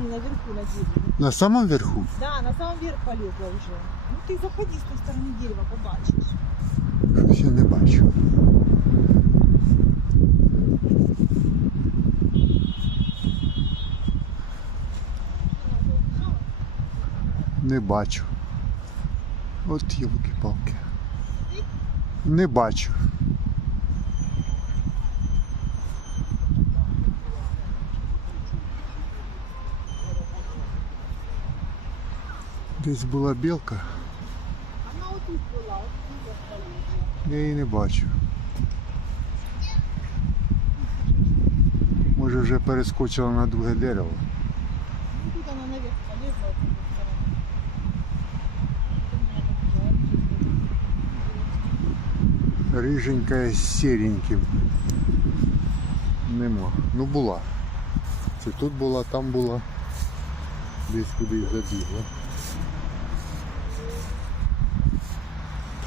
они наверху на дереве. На самому верху? Да, на самом верх полезла уже. Ну ты заходи с той стороны дерева, побачишь. Щось я не бачу. Не бачу. От йолки-палки. Не бачу. Десь була білка, Она вот тут была, вот тут полезла. я її не бачу. Може вже перескочила на друге дерево. Ну тут она наверх полезла, вот с этой стороны. Риженька з сіреньким. Нема. Ну була. Це тут була, там була. Десь кудись забігла.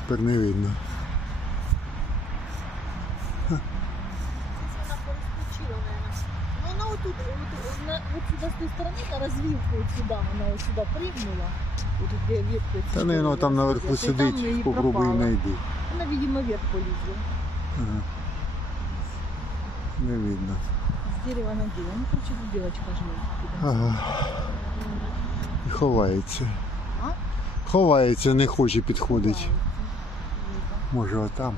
Тепер не видно. Она перескочила, наверное. Ну она вот тут, вот, на, вот сюда с той стороны, на развилку вот сюда, она вот сюда прыгнула. Вот тут где ветки. эти Та четыре не, ну там наверху расходятся, и там сидить, и попробуй пропала. знайди. Она, видимо, вверх полезла. Ага. Не видно. С дерева на дерево. Ну, короче, тут девочка живет. Ага. І ховається. А? Ховається, не хоче підходити. Може отам.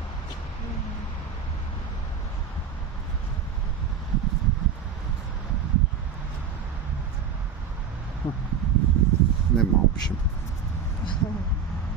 Нема, в общем.